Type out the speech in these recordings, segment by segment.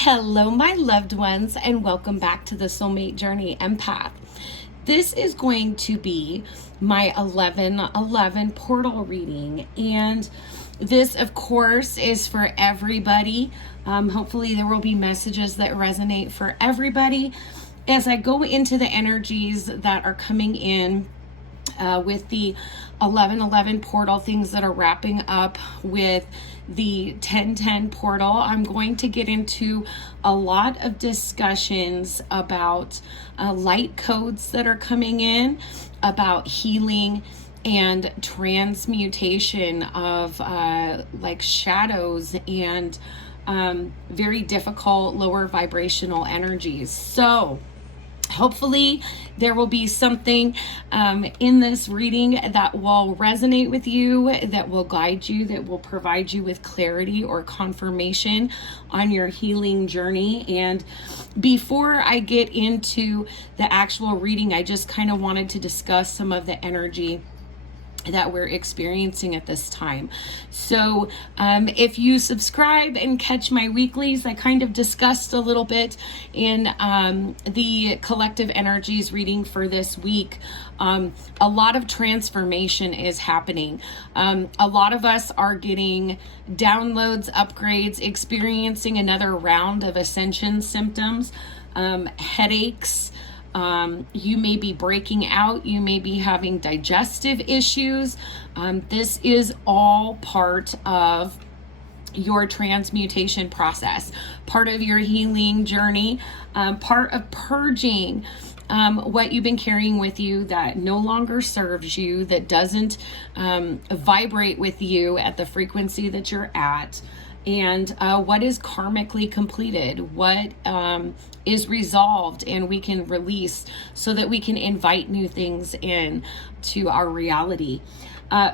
Hello, my loved ones, and welcome back to the Soulmate Journey Empath. This is going to be my 11/11 portal reading, and this, of course, is for everybody. Hopefully, there will be messages that resonate for everybody as I go into the energies that are coming in with the 11/11 portal, things that are wrapping up with the 10/10 portal. I'm going to get into a lot of discussions about light codes that are coming in, about healing and transmutation of like shadows and very difficult lower vibrational energies. So hopefully there will be something in this reading that will resonate with you, that will guide you, that will provide you with clarity or confirmation on your healing journey. And before I get into the actual reading, I just kind of wanted to discuss some of the energy that we're experiencing at this time. So if you subscribe and catch my weeklies, I kind of discussed a little bit in the collective energies reading for this week. A lot of transformation is happening. A lot of us are getting downloads, upgrades, experiencing another round of ascension symptoms, headaches. You may be breaking out. You may be having digestive issues. This is all part of your transmutation process, part of your healing journey, part of purging what you've been carrying with you that no longer serves you, that doesn't vibrate with you at the frequency that you're at. And what is karmically completed, what is resolved and we can release so that we can invite new things in to our reality.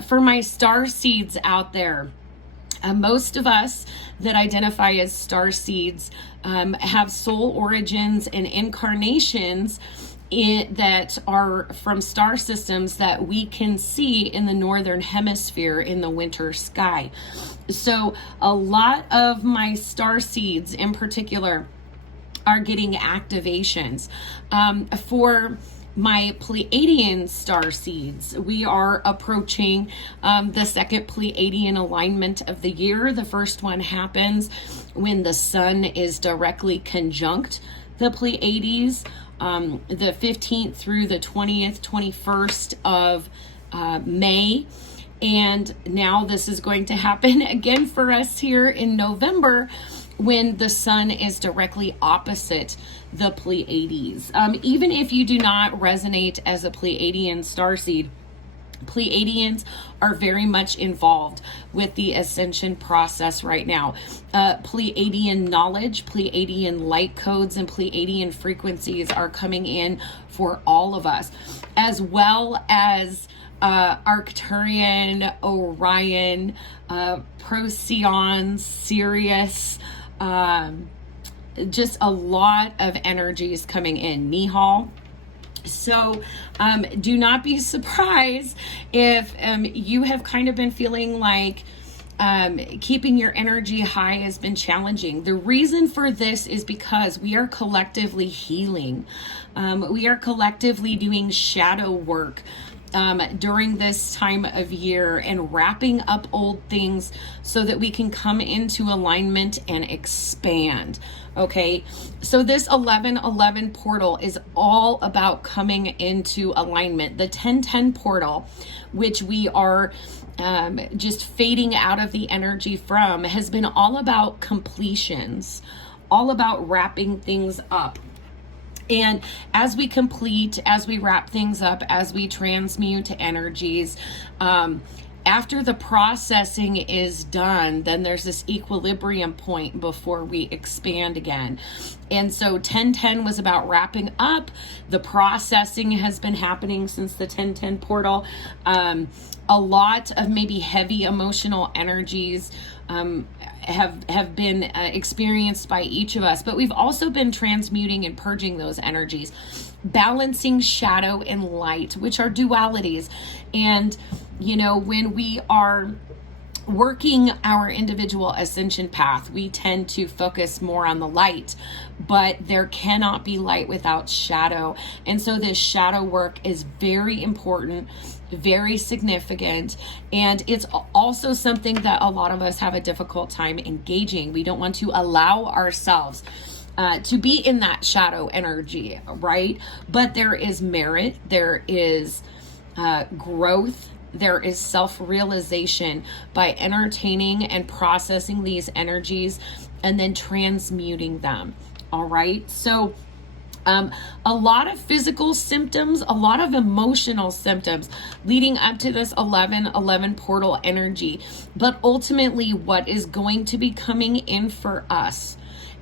For my star seeds out there, most of us that identify as star seeds have soul origins and incarnations that are from star systems that we can see in the northern hemisphere in the winter sky. So a lot of my star seeds in particular are getting activations. For my Pleiadian star seeds, we are approaching the second Pleiadian alignment of the year. The first one happens when the sun is directly conjunct the Pleiades, the 15th through the 20th, 21st of May. And now this is going to happen again for us here in November when the sun is directly opposite the Pleiades. Even if you do not resonate as a Pleiadian starseed, Pleiadians are very much involved with the ascension process right now. Pleiadian knowledge, Pleiadian light codes, and Pleiadian frequencies are coming in for all of us, as well as Arcturian, Orion, Procyon, Sirius, just a lot of energies coming in. Nihal. So do not be surprised if you have kind of been feeling like keeping your energy high has been challenging. The reason for this is because we are collectively healing. We are collectively doing shadow work during this time of year and wrapping up old things so that we can come into alignment and expand. Okay, so this 11/11 portal is all about coming into alignment. The 10/10 portal, which we are just fading out of the energy from, has been all about completions, all about wrapping things up. And as we complete, as we wrap things up, as we transmute energies, after the processing is done, then there's this equilibrium point before we expand again. And so 10/10 was about wrapping up. The processing has been happening since the 10/10 portal. A lot of maybe heavy emotional energies have been experienced by each of us, but we've also been transmuting and purging those energies, balancing shadow and light, which are dualities. And you know, when we are working our individual ascension path, we tend to focus more on the light, but there cannot be light without shadow. And so this shadow work is very important, very significant. And it's also something that a lot of us have a difficult time engaging. We don't want to allow ourselves to be in that shadow energy, right? But there is merit, there is growth, there is self-realization by entertaining and processing these energies and then transmuting them. All right. So a lot of physical symptoms, a lot of emotional symptoms leading up to this 11/11 portal energy. But ultimately, what is going to be coming in for us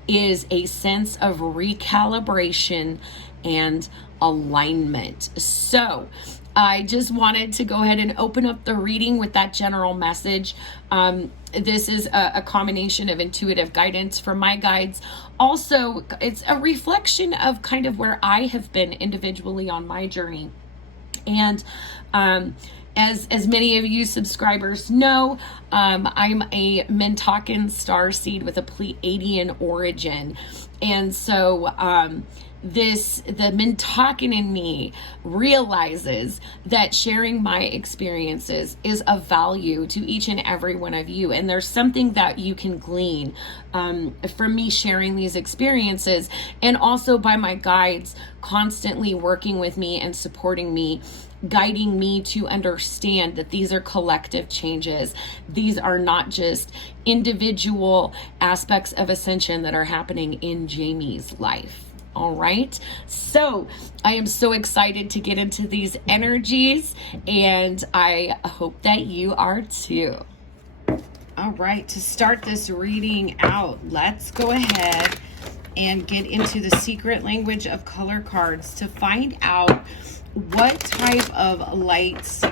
is a sense of recalibration and alignment. So I just wanted to go ahead and open up the reading with that general message. This is a combination of intuitive guidance from my guides. Also, it's a reflection of kind of where I have been individually on my journey. And as many of you subscribers know, I'm a Mintakan starseed with a Pleiadian origin. And so the Mintakan in me realizes that sharing my experiences is of value to each and every one of you. And there's something that you can glean from me sharing these experiences, and also by my guides constantly working with me and supporting me, guiding me to understand that these are collective changes. These are not just individual aspects of ascension that are happening in Jamie's life. All right. So I am so excited to get into these energies, and I hope that you are too. All right. To start this reading out, let's go ahead and get into the secret language of color cards to find out what type of lights,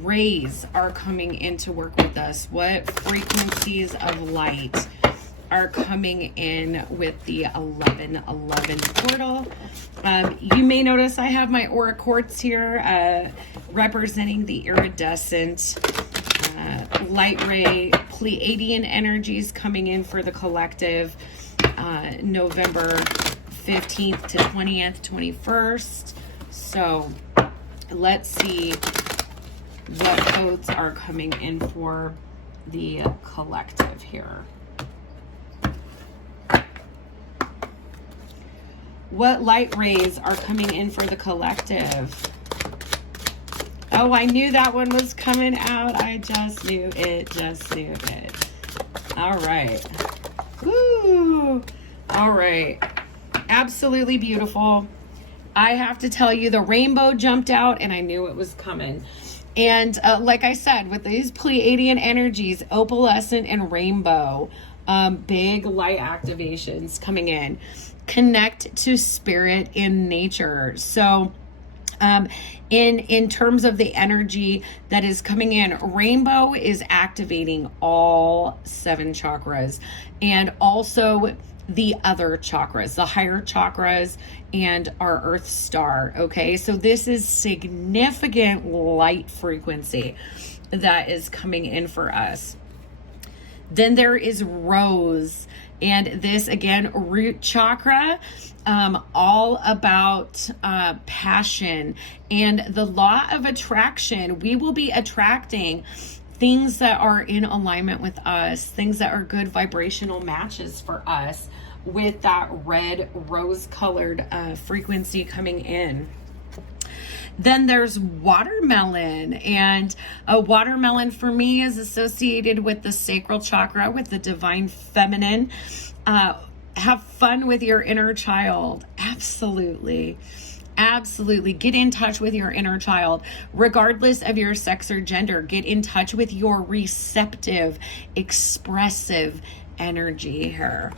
rays are coming in to work with us. What frequencies of light are coming in with the 11/11 portal. You may notice I have my aura quartz here representing the iridescent light ray Pleiadian energies coming in for the collective November 15th to 20th, 21st. So let's see what codes are coming in for the collective here. What light rays are coming in for the collective? Oh, I knew that one was coming out. I just knew it. All right. Woo. All right. Absolutely beautiful. I have to tell you, the rainbow jumped out and I knew it was coming. And like I said, with these Pleiadian energies, opalescent and rainbow, big light activations coming in. Connect to spirit in nature. So in terms of the energy that is coming in, rainbow is activating all 7 chakras, and also the other chakras, the higher chakras and our earth star. Okay, so this is significant light frequency that is coming in for us. Then there is rose, and this again, root chakra, all about passion and the law of attraction. We will be attracting things that are in alignment with us, things that are good vibrational matches for us with that red rose colored frequency coming in. Then there's watermelon, and a watermelon for me is associated with the sacral chakra, with the divine feminine. Have fun with your inner child. Absolutely. Absolutely. Get in touch with your inner child, regardless of your sex or gender. Get in touch with your receptive, expressive energy here.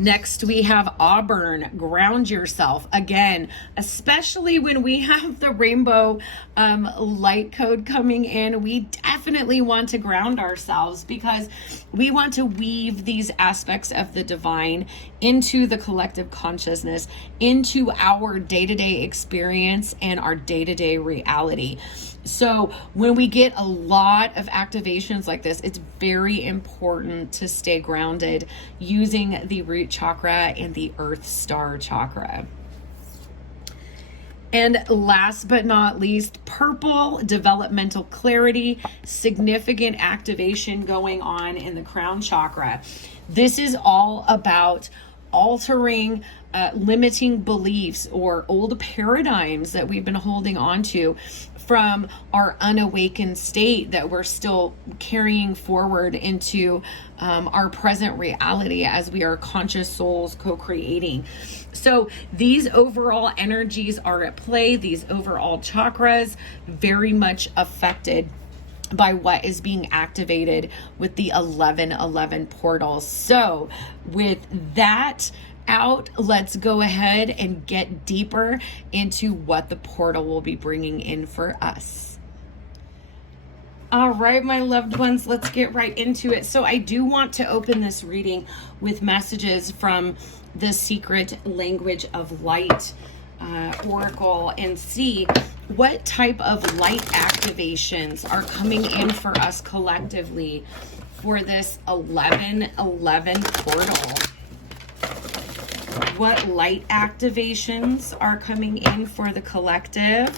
Next, we have Auburn, ground yourself. Again, especially when we have the rainbow light code coming in, we definitely want to ground ourselves because we want to weave these aspects of the divine into the collective consciousness, into our day-to-day experience and our day-to-day reality. So when we get a lot of activations like this, it's very important to stay grounded using the root chakra and the earth star chakra. And last but not least, purple, developmental clarity, significant activation going on in the crown chakra. This is all about altering limiting beliefs or old paradigms that we've been holding on to from our unawakened state that we're still carrying forward into our present reality as we are conscious souls co-creating. So these overall energies are at play, these overall chakras very much affected by what is being activated with the 1111 portals. So with that out, let's go ahead and get deeper into what the portal will be bringing in for us. All right, my loved ones, let's get right into it. So I do want to open this reading with messages from the Secret Language of Light Oracle and see what type of light activations are coming in for us collectively for this 1111 portal. What light activations are coming in for the collective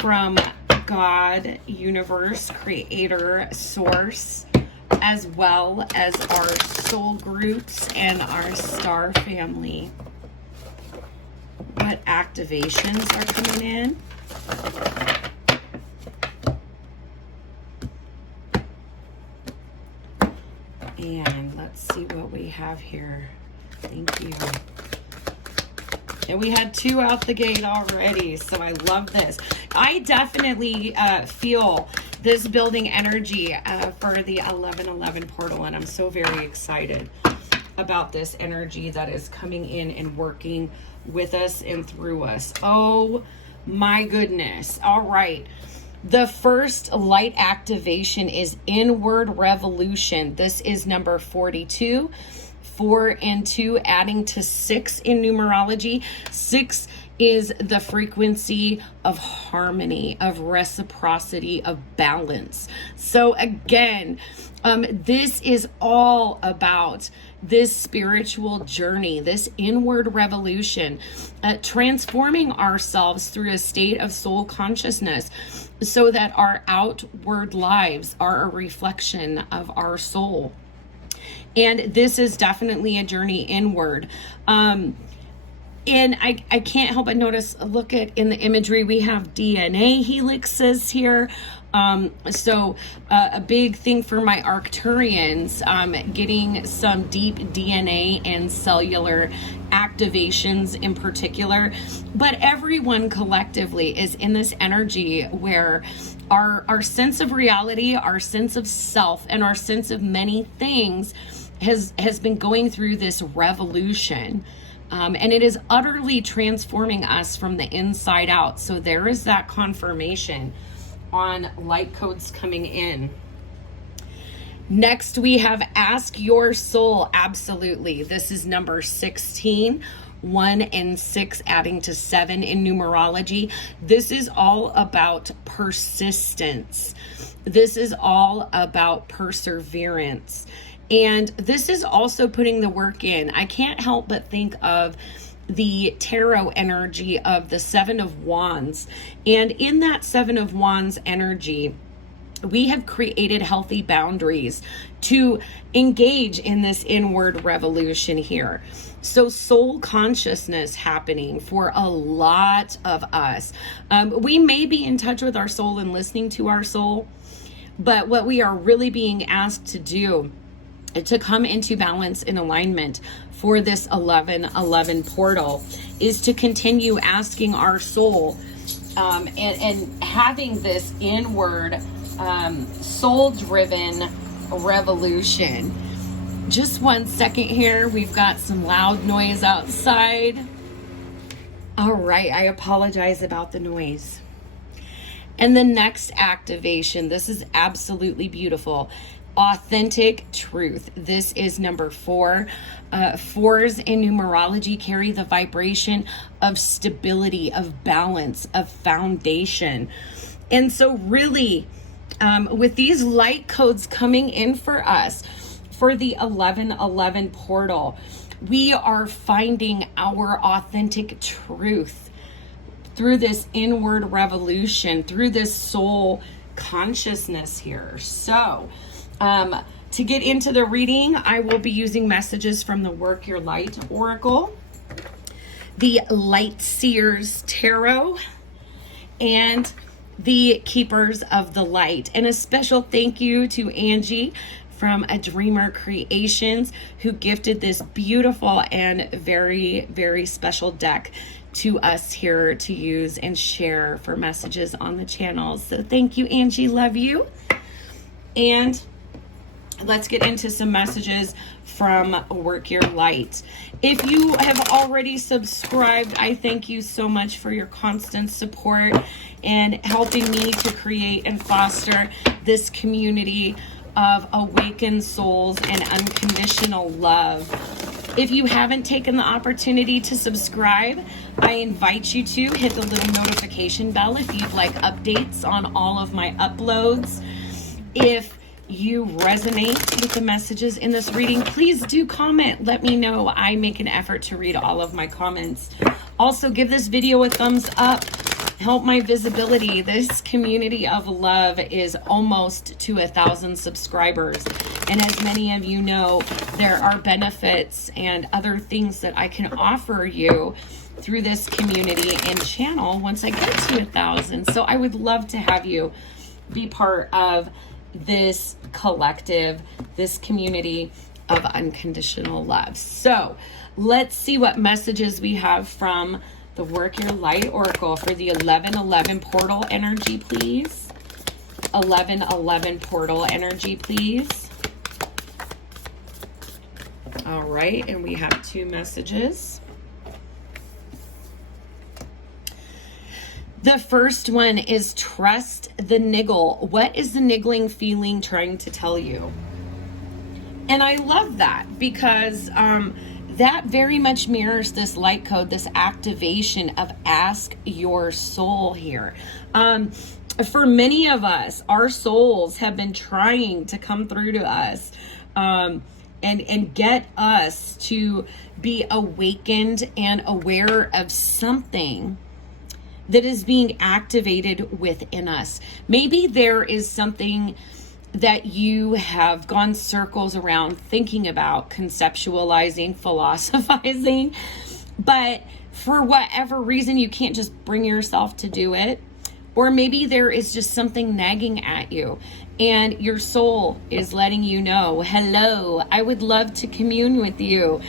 from God, universe, creator, source, as well as our soul groups and our star family? What activations are coming in? And let's see what we have here. Thank you. And we had 2 out the gate already, so I love this. I definitely feel this building energy for the 1111 portal, and I'm so very excited about this energy that is coming in and working with us and through us. Oh my goodness. All right. The first light activation is inward revolution. This is number 42. 4 and 2 adding to 6 in numerology. 6 is the frequency of harmony, of reciprocity, of balance. So again, this is all about this spiritual journey, this inward revolution, transforming ourselves through a state of soul consciousness so that our outward lives are a reflection of our soul. And this is definitely a journey inward. And I can't help but notice, look at in the imagery, we have DNA helixes here. So a big thing for my Arcturians, getting some deep DNA and cellular activations in particular, but everyone collectively is in this energy where our sense of reality, our sense of self, and our sense of many things has been going through this revolution. And it is utterly transforming us from the inside out. So there is that confirmation on light codes coming in. Next, we have Ask Your Soul. Absolutely. This is number 16. 1 and 6 adding to 7 in numerology. This is all about persistence. This is all about perseverance. And this is also putting the work in. I can't help but think of the tarot energy of the 7 of Wands. And in that 7 of Wands energy, we have created healthy boundaries to engage in this inward revolution here. So soul consciousness happening for a lot of us. We may be in touch with our soul and listening to our soul, but what we are really being asked to do to come into balance and alignment for this 1111 portal is to continue asking our soul and having this inward soul-driven revolution. Just 1 second here. We've got some loud noise outside. All right, I apologize about the noise. And the next activation, this is absolutely beautiful. Authentic truth. This is number 4. 4s in numerology carry the vibration of stability, of balance, of foundation. And so really, with these light codes coming in for us, for the 1111 portal, we are finding our authentic truth through this inward revolution, through this soul consciousness here. So, to get into the reading, I will be using messages from the Work Your Light Oracle, the Light Seers Tarot, and the Keepers of the Light. And a special thank you to Angie from A Dreamer Creations, who gifted this beautiful and very, very special deck to us here to use and share for messages on the channel. So thank you, Angie. Love you. And let's get into some messages from Work Your Light. If you have already subscribed, I thank you so much for your constant support and helping me to create and foster this community of awakened souls and unconditional love. If you haven't taken the opportunity to subscribe, I invite you to hit the little notification bell if you'd like updates on all of my uploads. If you resonate with the messages in this reading, please do comment. Let me know. I make an effort to read all of my comments. Also, give this video a thumbs up. Help my visibility. This community of love is almost to 1,000 subscribers. And as many of you know, there are benefits and other things that I can offer you through this community and channel once I get to 1,000. So I would love to have you be part of this collective, this community of unconditional love. So let's see what messages we have from the Work Your Light Oracle for the 1111 portal energy, please. 1111 portal energy, please. All right, and we have 2 messages. The first one is trust the niggle. What is the niggling feeling trying to tell you? And I love that because that very much mirrors this light code, this activation of ask your soul here. For many of us, our souls have been trying to come through to us and get us to be awakened and aware of something that is being activated within us. Maybe there is something that you have gone circles around thinking about, conceptualizing, philosophizing, but for whatever reason, you can't just bring yourself to do it. Or maybe there is just something nagging at you and your soul is letting you know, hello, I would love to commune with you.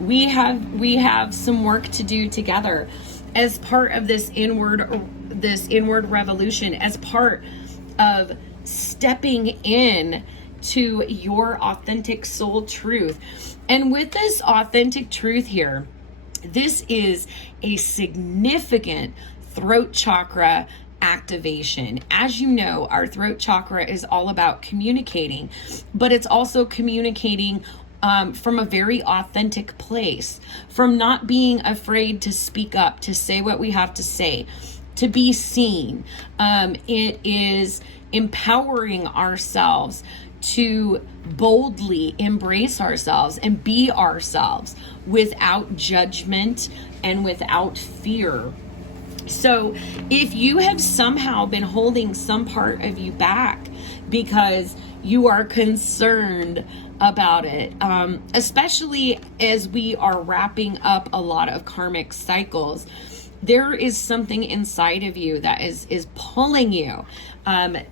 We have some work to do together as part of this inward revolution, as part of stepping in to your authentic soul truth. And with this authentic truth here, this is a significant throat chakra activation. As you know, our throat chakra is all about communicating, but it's also communicating from a very authentic place, from not being afraid to speak up, to say what we have to say, to be seen. It is empowering ourselves to boldly embrace ourselves and be ourselves without judgment and without fear. So if you have somehow been holding some part of you back because you are concerned about it, especially as we are wrapping up a lot of karmic cycles, there is something inside of you that is pulling you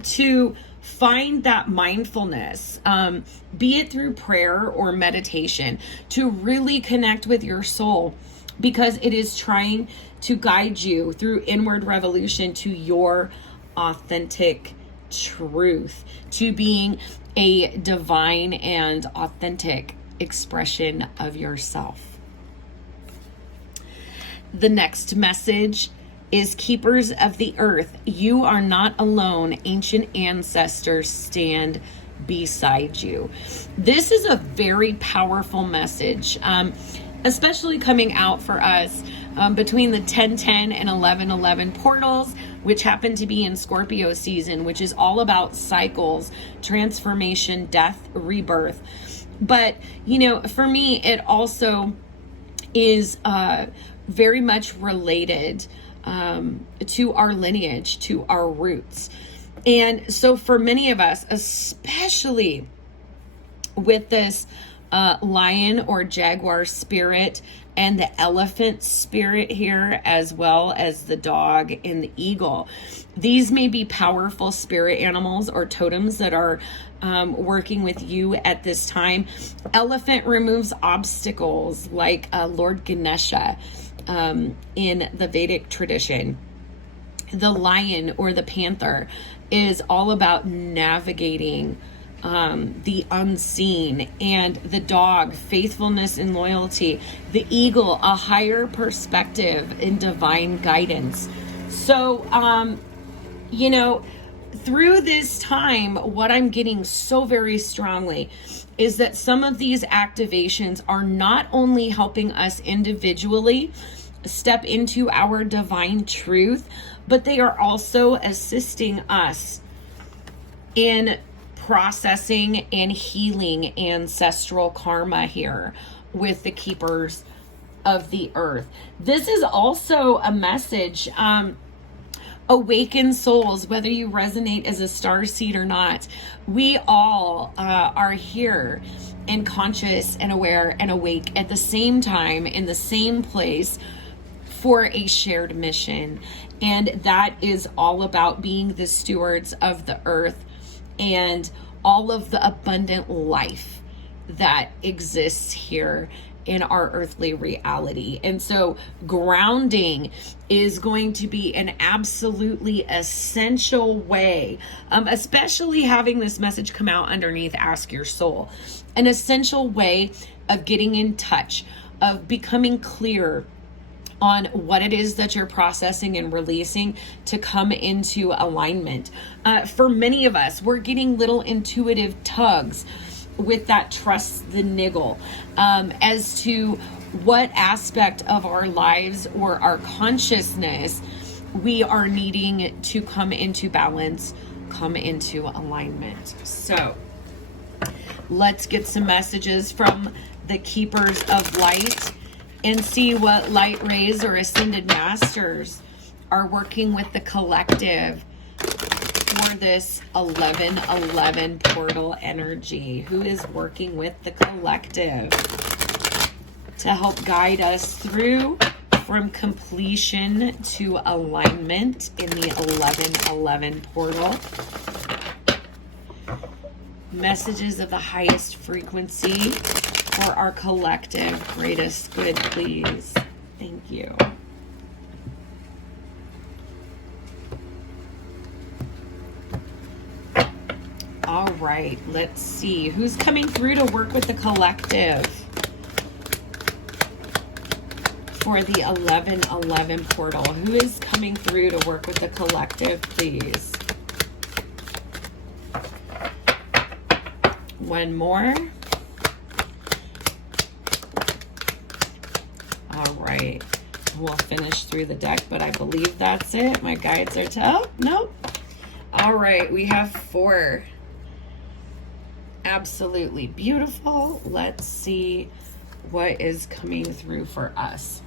to find that mindfulness, be it through prayer or meditation, to really connect with your soul, because it is trying to guide you through inward revolution to your authentic truth, to being a divine and authentic expression of yourself. The next message is keepers of the earth. You are not alone. Ancient ancestors stand beside you. This is a very powerful message, especially coming out for us between the 10-10 and 11-11 portals, which happen to be in Scorpio season, which is all about cycles, transformation, death, rebirth. But, you know, for me, it also is very much related to our lineage, to our roots. And so for many of us, especially with this lion or jaguar spirit and the elephant spirit here, as well as the dog and the eagle, these may be powerful spirit animals or totems that are working with you at this time. Elephant removes obstacles like Lord Ganesha in the Vedic tradition. The lion or the panther is all about navigating the unseen, and the dog, faithfulness and loyalty. The eagle, a higher perspective and divine guidance. So, you know, through this time, what I'm getting so very strongly is that some of these activations are not only helping us individually step into our divine truth, but they are also assisting us in processing and healing ancestral karma here with the keepers of the earth. This is also a message, awakened souls, whether you resonate as a starseed or not, we all are here and conscious and aware and awake at the same time in the same place for a shared mission. And that is all about being the stewards of the earth and all of the abundant life that exists here in our earthly reality. And so grounding is going to be an absolutely essential way, especially having this message come out underneath Ask Your Soul, an essential way of getting in touch, of becoming clear on what it is that you're processing and releasing to come into alignment. For many of us, we're getting little intuitive tugs with that trust the niggle as to what aspect of our lives or our consciousness we are needing to come into balance, come into alignment. So let's get some messages from the keepers of light and see what light rays or ascended masters are working with the collective for this 11-11 portal energy. Who is working with the collective to help guide us through from completion to alignment in the 11-11 portal? Messages of the highest frequency for our collective. Greatest good, please. Thank you. All right, let's see who's coming through to work with the collective for the 11-11 portal. Who is coming through to work with the collective, please? One more. All right, we'll finish through the deck, but I believe that's it. My guides are nope. All right, we have 4. Absolutely beautiful. Let's see what is coming through for us.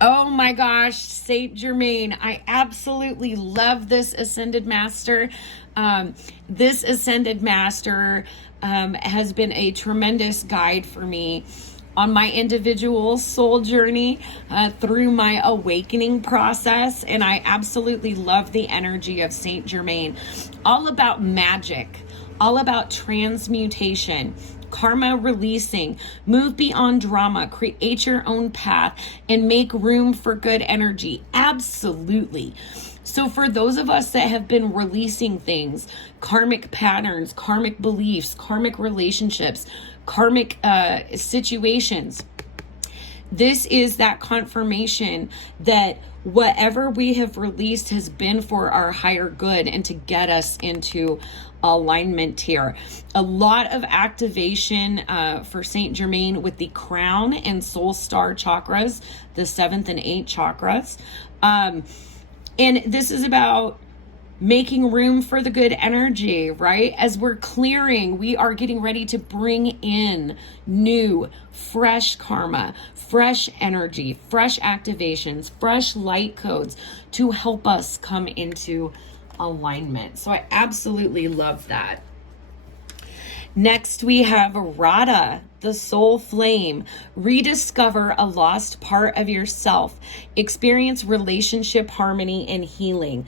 Oh my gosh, Saint Germain. I absolutely love this Ascended Master. This Ascended Master has been a tremendous guide for me on my individual soul journey through my awakening process. And I absolutely love the energy of Saint Germain. All about magic, all about transmutation, karma releasing, move beyond drama, create your own path, and make room for good energy. Absolutely. So for those of us that have been releasing things, karmic patterns, karmic beliefs, karmic relationships, karmic situations. This is that confirmation that whatever we have released has been for our higher good and to get us into alignment here. A lot of activation for Saint Germain with the crown and soul star chakras, the 7th and 8th chakras. And this is about making room for the good energy, right? As we're clearing, we are getting ready to bring in new, fresh karma, fresh energy, fresh activations, fresh light codes to help us come into alignment. So I absolutely love that. Next, we have Radha, the soul flame. Rediscover a lost part of yourself. Experience relationship harmony and healing.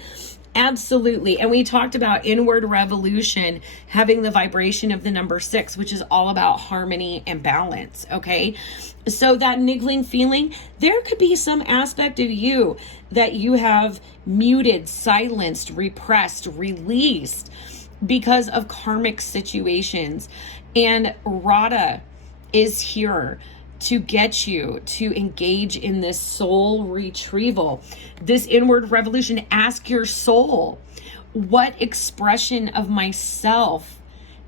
Absolutely. And we talked about inward revolution having the vibration of the number 6, which is all about harmony and balance. Okay. So that niggling feeling, there could be some aspect of you that you have muted, silenced, repressed, released because of karmic situations. And Radha is here to get you to engage in this soul retrieval, this inward revolution. Ask your soul, what expression of myself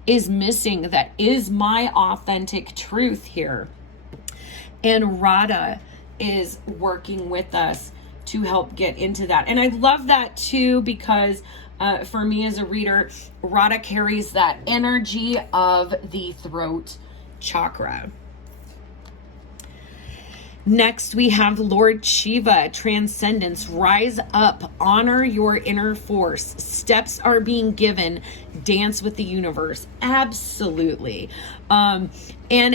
is missing that is my authentic truth here? And Radha is working with us to help get into that. And I love that too, because for me as a reader, Radha carries that energy of the throat chakra. Next, we have Lord Shiva, transcendence. Rise up, honor your inner force. Steps are being given. Dance with the universe. Absolutely. And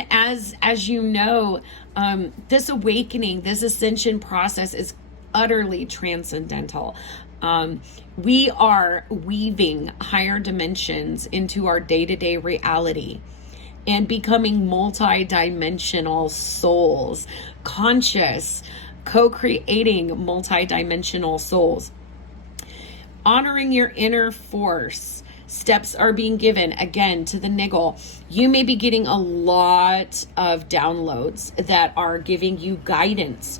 as you know, this awakening, this ascension process is utterly transcendental. We are weaving higher dimensions into our day-to-day reality and becoming multi-dimensional souls, conscious, co-creating multi-dimensional souls. Honoring your inner force. Steps are being given, again, to the niggle. You may be getting a lot of downloads that are giving you guidance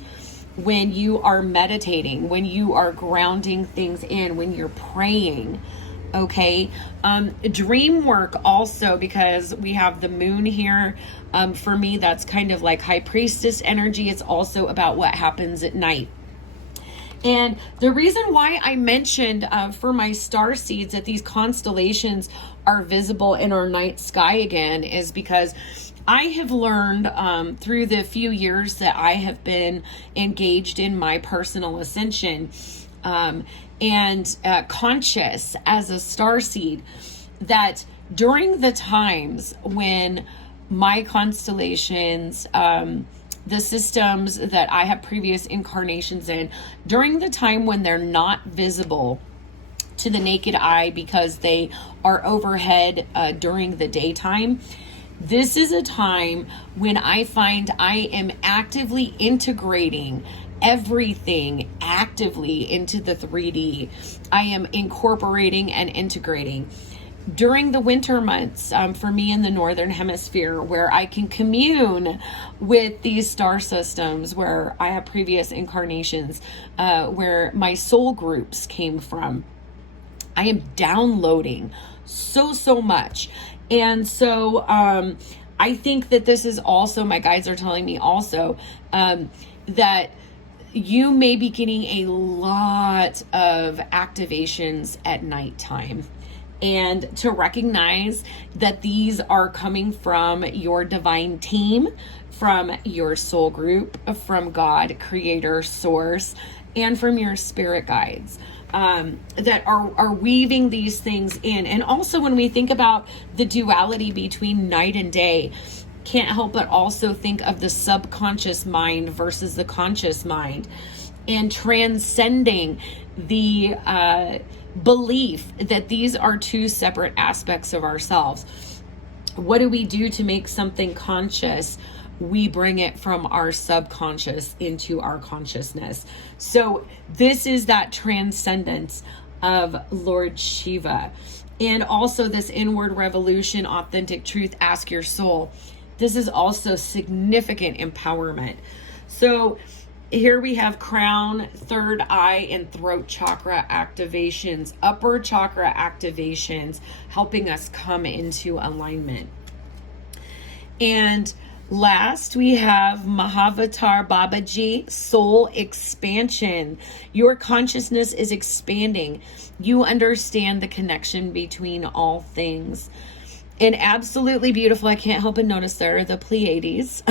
when you are meditating, when you are grounding things in, when you're praying. Okay. Dream work also, because we have the moon here. For me, that's kind of like high priestess energy. It's also about what happens at night. And the reason why I mentioned for my star seeds that these constellations are visible in our night sky again is because I have learned through the few years that I have been engaged in my personal ascension and conscious as a starseed, that during the times when my constellations, the systems that I have previous incarnations in, during the time when they're not visible to the naked eye because they are overhead during the daytime, this is a time when I find I am actively integrating everything actively into the 3D. I am incorporating and integrating. During the winter months, for me in the Northern Hemisphere, where I can commune with these star systems, where I have previous incarnations, where my soul groups came from, I am downloading so much. And so I think that this is also, my guides are telling me also, that you may be getting a lot of activations at nighttime. And to recognize that these are coming from your divine team, from your soul group, from God, creator, source, and from your spirit guides. That are weaving these things in. And also when we think about the duality between night and day, can't help but also think of the subconscious mind versus the conscious mind, and transcending the belief that these are two separate aspects of ourselves. What do we do to make something conscious? We bring it from our subconscious into our consciousness. So this is that transcendence of Lord Shiva. And also this inward revolution, authentic truth, ask your soul. this is also significant empowerment. So here we have crown, third eye, and throat chakra activations, upper chakra activations, helping us come into alignment. And last, we have Mahavatar Babaji, soul expansion. Your consciousness is expanding. You understand the connection between all things. And absolutely beautiful, I can't help but notice there are the Pleiades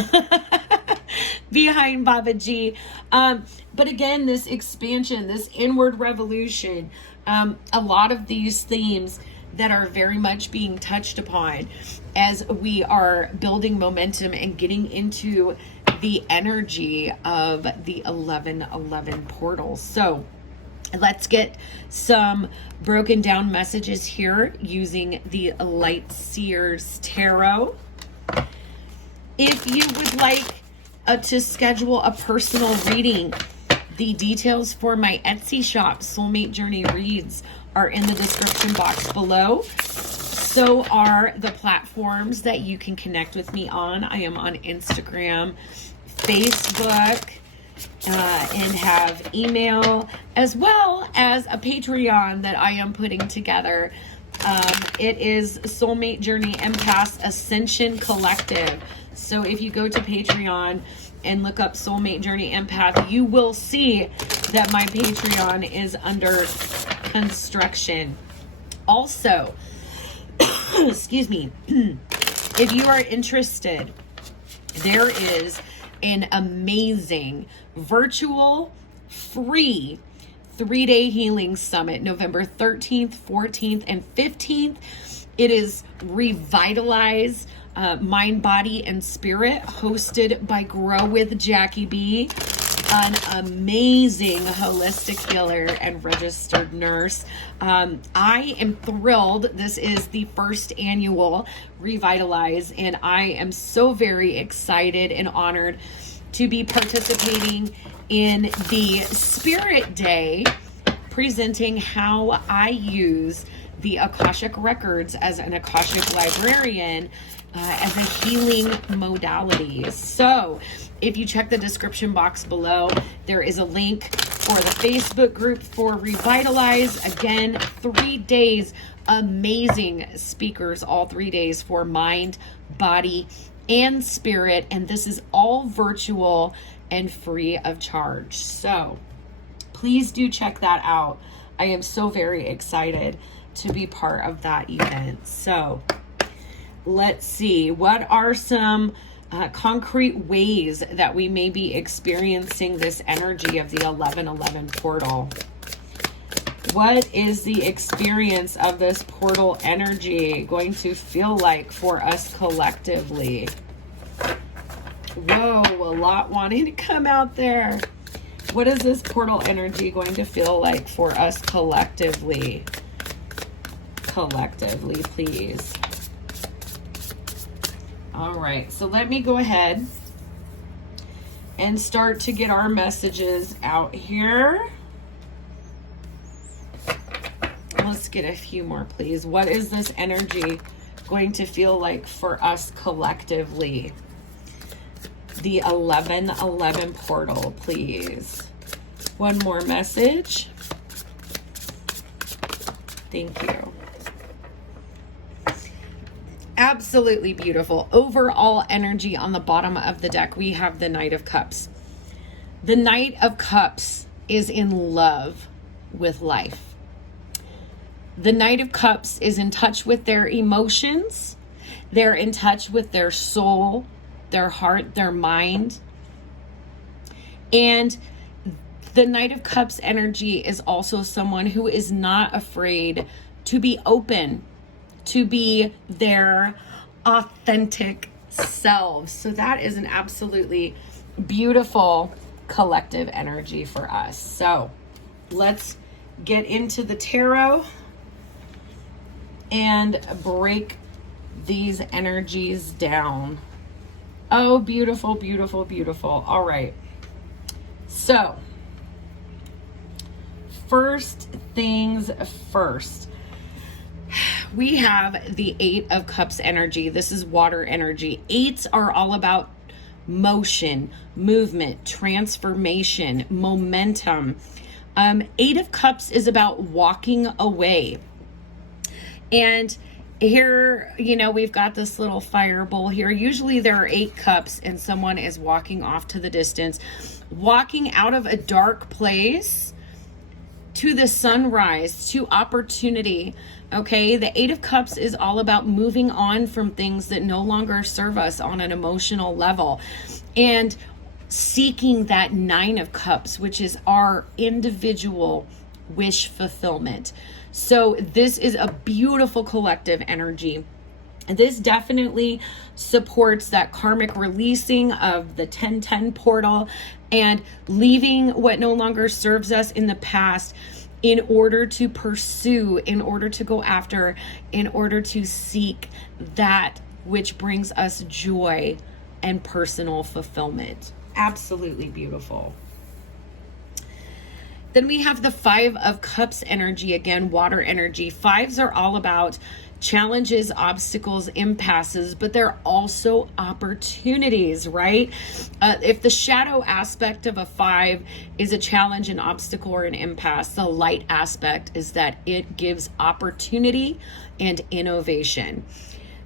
behind Babaji. But again, this expansion, this inward revolution, a lot of these themes that are very much being touched upon as we are building momentum and getting into the energy of the 1111 portals. So let's get some broken down messages here using the Light Seers Tarot. If you would like to schedule a personal reading, the details for my Etsy shop, Soulmate Journey Reads, are in the description box below. So are the platforms that you can connect with me on. I am on Instagram, Facebook, and have email, as well as a Patreon that I am putting together. It is Soulmate Journey Empath Ascension Collective. So if you go to Patreon and look up Soulmate Journey Empath, you will see that my Patreon is under construction. Also, excuse me, if you are interested, there is an amazing virtual free 3-day healing summit, November 13th, 14th, and 15th. It is Revitalize, Mind, Body, and Spirit, hosted by Grow with Jackie B, an amazing holistic healer and registered nurse. I am thrilled. This is the first annual Revitalize, and I am so very excited and honored to be participating in the Spirit Day, presenting how I use the Akashic Records as an Akashic librarian as a healing modality. So if you check the description box below, there is a link for the Facebook group for Revitalize. Again, 3 days, amazing speakers, all 3 days for mind, body, and spirit. And this is all virtual and free of charge. So please do check that out. I am so very excited to be part of that event. So let's see, what are some concrete ways that we may be experiencing this energy of the 1111 portal? What is the experience of this portal energy going to feel like for us collectively? Whoa, a lot wanting to come out there. What is this portal energy going to feel like for us collectively? Collectively, please. All right, so let me go ahead and start to get our messages out here. Let's get a few more, please. What is this energy going to feel like for us collectively? The 1111 portal, please. One more message. Thank you. Absolutely beautiful. Overall energy on the bottom of the deck, we have the Knight of Cups. The Knight of Cups is in love with life. The Knight of Cups is in touch with their emotions. They're in touch with their soul, their heart, their mind. And the Knight of Cups energy is also someone who is not afraid to be open, to be their authentic selves. So that is an absolutely beautiful collective energy for us. So let's get into the tarot and break these energies down. Oh, beautiful, beautiful, beautiful. All right. So first things first. we have the Eight of Cups energy. This is water energy. Eights are all about motion, movement, transformation, momentum. Eight of Cups is about walking away. And here, you know, we've got this little fire bowl here. Usually there are 8 cups and someone is walking off to the distance, walking out of a dark place to the sunrise, to opportunity. Okay, the Eight of Cups is all about moving on from things that no longer serve us on an emotional level, and seeking that Nine of Cups, which is our individual wish fulfillment. So this is a beautiful collective energy. This definitely supports that karmic releasing of the 1010 portal and leaving what no longer serves us in the past in order to pursue, in order to go after, in order to seek that which brings us joy and personal fulfillment. Absolutely beautiful. Then we have the Five of Cups energy, again, water energy. Fives are all about challenges, obstacles, impasses, but they're also opportunities, right? If the shadow aspect of a 5 is a challenge, an obstacle, or an impasse, the light aspect is that it gives opportunity and innovation.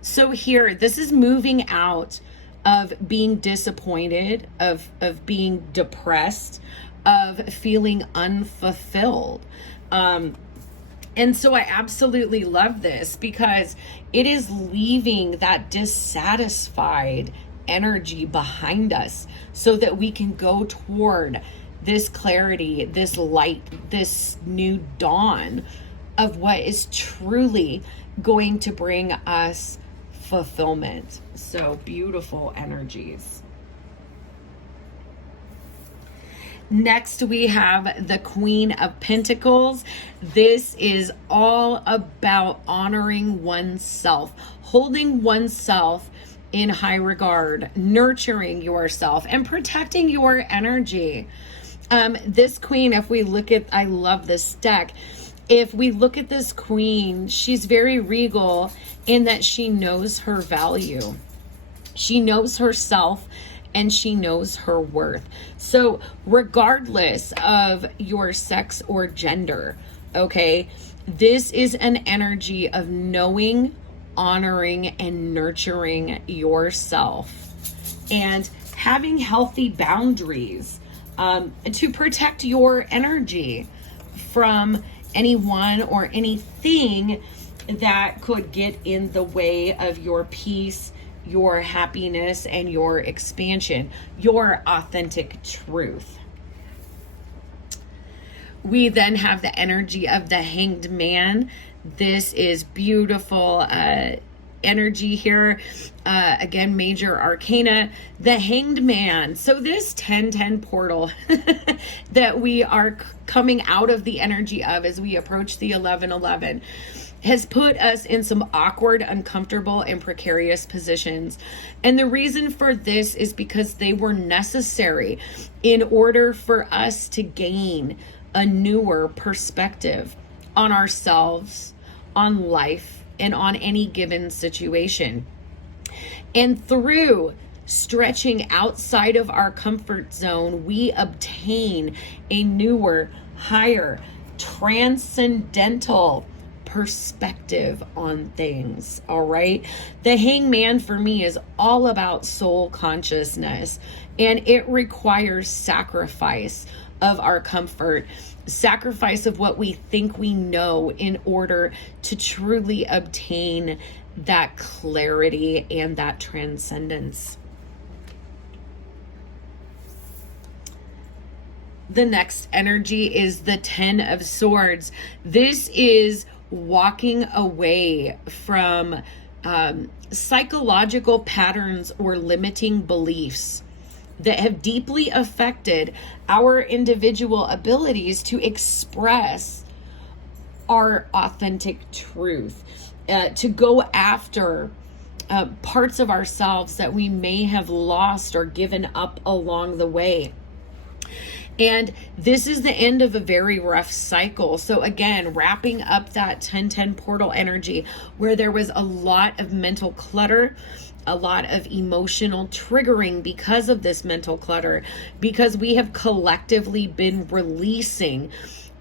So here, this is moving out of being disappointed, of being depressed, of feeling unfulfilled. And so I absolutely love this because it is leaving that dissatisfied energy behind us so that we can go toward this clarity, this light, this new dawn of what is truly going to bring us fulfillment. So beautiful energies. Next, we have the Queen of Pentacles. This is all about honoring oneself, holding oneself in high regard, nurturing yourself, and protecting your energy. This Queen, if we look at, I love this deck. If we look at this Queen, she's very regal in that she knows her value. She knows herself and she knows her worth. So regardless of your sex or gender, okay, this is an energy of knowing, honoring, and nurturing yourself and having healthy boundaries to protect your energy from anyone or anything that could get in the way of your peace, your happiness, and your expansion, your authentic truth. We then have the energy of the Hanged Man. This is beautiful energy here. Again, major arcana, the Hanged Man. So this 1010 portal that we are coming out of the energy of as we approach the 1111 has put us in some awkward, uncomfortable, and precarious positions. And the reason for this is because they were necessary in order for us to gain a newer perspective on ourselves, on life, and on any given situation. And through stretching outside of our comfort zone, we obtain a newer, higher, transcendental perspective on things. All right. The Hangman for me is all about soul consciousness, and it requires sacrifice of our comfort, sacrifice of what we think we know in order to truly obtain that clarity and that transcendence. The next energy is the 10 of Swords. This is walking away from psychological patterns or limiting beliefs that have deeply affected our individual abilities to express our authentic truth, to go after parts of ourselves that we may have lost or given up along the way. And this is the end of a very rough cycle. So again, wrapping up that 1010 portal energy where there was a lot of mental clutter, a lot of emotional triggering because of this mental clutter, because we have collectively been releasing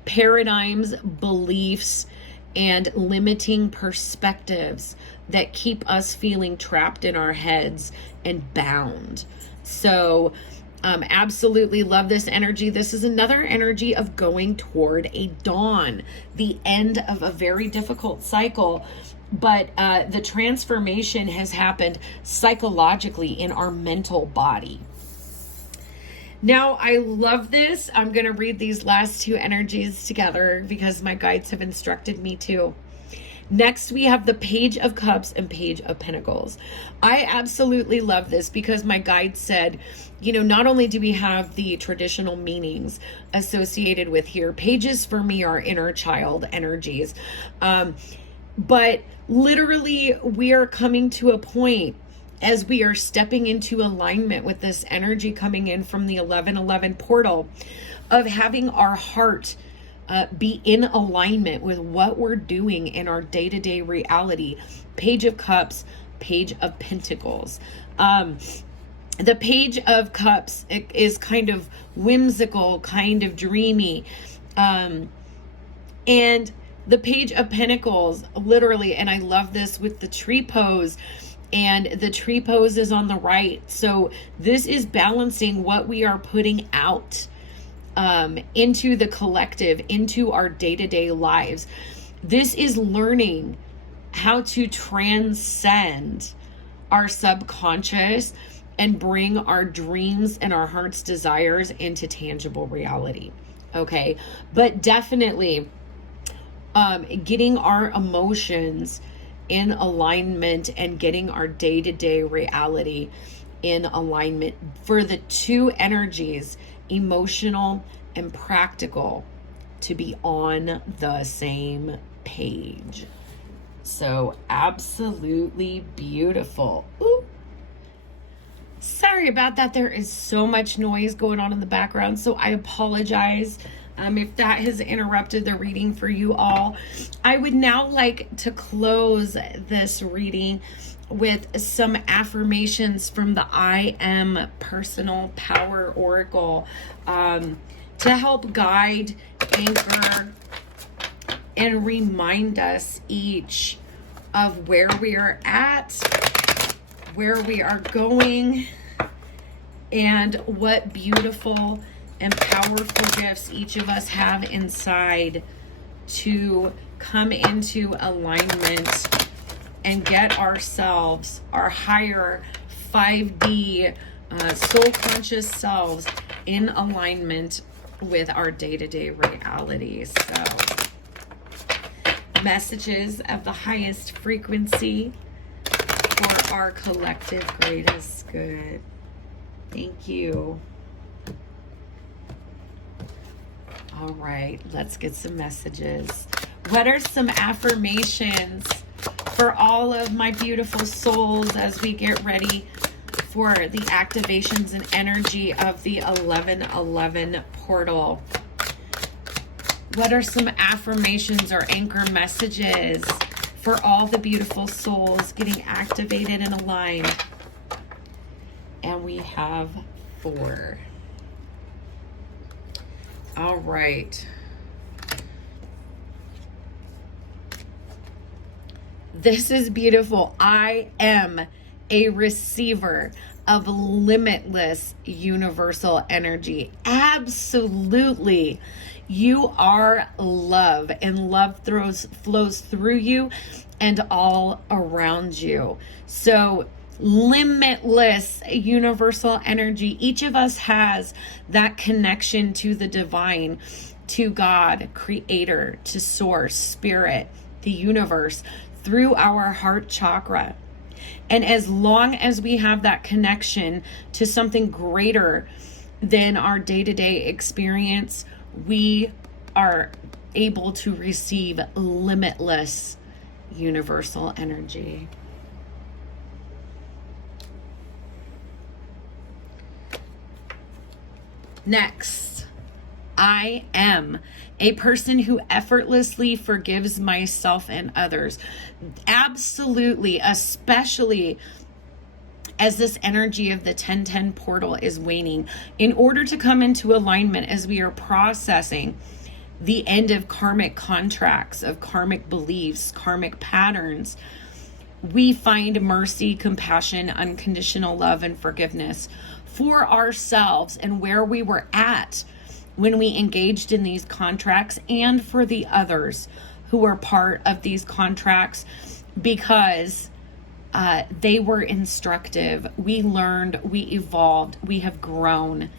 paradigms, beliefs, and limiting perspectives that keep us feeling trapped in our heads and bound. So absolutely love this energy. This is another energy of going toward a dawn, the end of a very difficult cycle. But the transformation has happened psychologically in our mental body. Now, I love this. I'm going to read these last two energies together because my guides have instructed me to. Next, we have the Page of Cups and Page of Pentacles. I absolutely love this because my guide said, you know, not only do we have the traditional meanings associated with here, pages for me are inner child energies, but literally we are coming to a point as we are stepping into alignment with this energy coming in from the 1111 portal of having our heart be in alignment with what we're doing in our day-to-day reality. Page of Cups, Page of Pentacles. The Page of Cups is kind of whimsical, kind of dreamy. And the Page of Pentacles, literally, and I love this with the tree pose, and the tree pose is on the right. So this is balancing what we are putting out into the collective, into our day-to-day lives. This is learning how to transcend our subconscious and bring our dreams and our heart's desires into tangible reality. Okay. But definitely, getting our emotions in alignment and getting our day-to-day reality in alignment for the two energies, emotional and practical, to be on the same page. So absolutely beautiful. Ooh. Sorry about that. There is so much noise going on in the background, so I apologize if that has interrupted the reading for you all. I would now like to close this reading with some affirmations from the I Am Personal Power Oracle to help guide, anchor, and remind us each of where we are at, where we are going, and what beautiful and powerful gifts each of us have inside to come into alignment and get ourselves, our higher 5D soul conscious selves, in alignment with our day-to-day realities. So, messages of the highest frequency for our collective greatest good. Thank you. All right, let's get some messages. What are some affirmations for all of my beautiful souls as we get ready for the activations and energy of the 1111 portal? What are some affirmations or anchor messages for all the beautiful souls getting activated and aligned? And we have 4. All right. This is beautiful. I am a receiver of limitless universal energy. Absolutely. You are love, and love flows through you and all around you. So limitless universal energy. Each of us has that connection to the divine, to God, creator, to source, spirit, the universe, through our heart chakra. And as long as we have that connection to something greater than our day-to-day experience, we are able to receive limitless universal energy. Next, I am a person who effortlessly forgives myself and others. Absolutely, especially as this energy of the 1010 portal is waning, in order to come into alignment as we are processing the end of karmic contracts, of karmic beliefs, karmic patterns, we find mercy, compassion, unconditional love, and forgiveness for ourselves and where we were at when we engaged in these contracts, and for the others who were part of these contracts, because they were instructive. We learned, we evolved, we have grown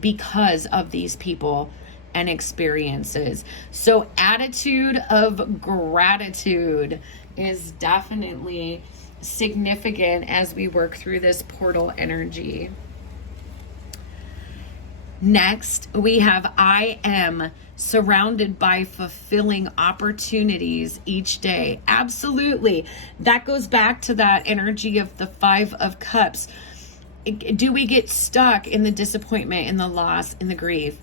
because of these people and experiences. So attitude of gratitude is definitely significant as we work through this portal energy. Next, we have I am surrounded by fulfilling opportunities each day. Absolutely. That goes back to that energy of the 5 of Cups. Do we get stuck in the disappointment, in the loss, in the grief?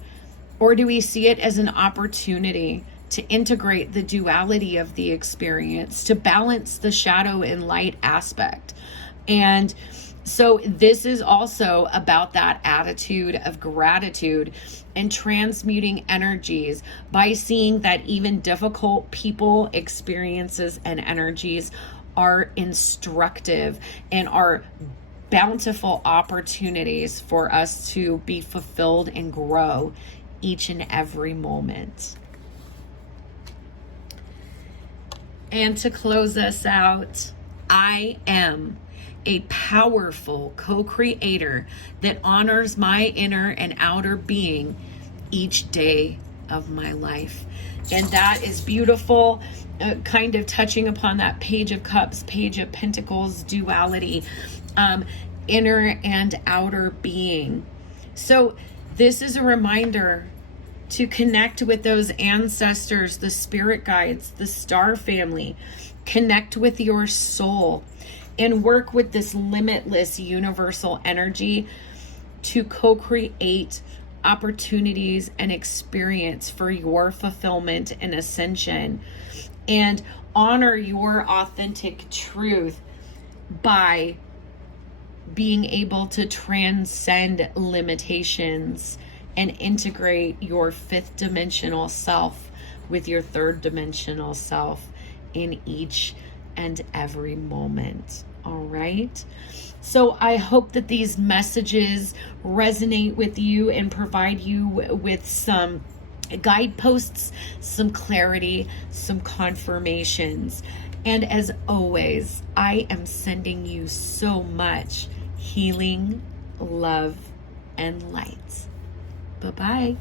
Or do we see it as an opportunity to integrate the duality of the experience, to balance the shadow and light aspect? And so this is also about that attitude of gratitude and transmuting energies by seeing that even difficult people, experiences, and energies are instructive and are bountiful opportunities for us to be fulfilled and grow each and every moment. And to close us out, I am a powerful co-creator that honors my inner and outer being each day of my life. And that is beautiful, kind of touching upon that Page of Cups, Page of Pentacles duality, inner and outer being. So this is a reminder to connect with those ancestors, the spirit guides, the star family. Connect with your soul and work with this limitless universal energy to co-create opportunities and experience for your fulfillment and ascension, and honor your authentic truth by being able to transcend limitations and integrate your 5th dimensional self with your 3rd dimensional self in each and every moment. All right. So I hope that these messages resonate with you and provide you with some guideposts, some clarity, some confirmations. And as always, I am sending you so much healing, love, and light. Bye-bye.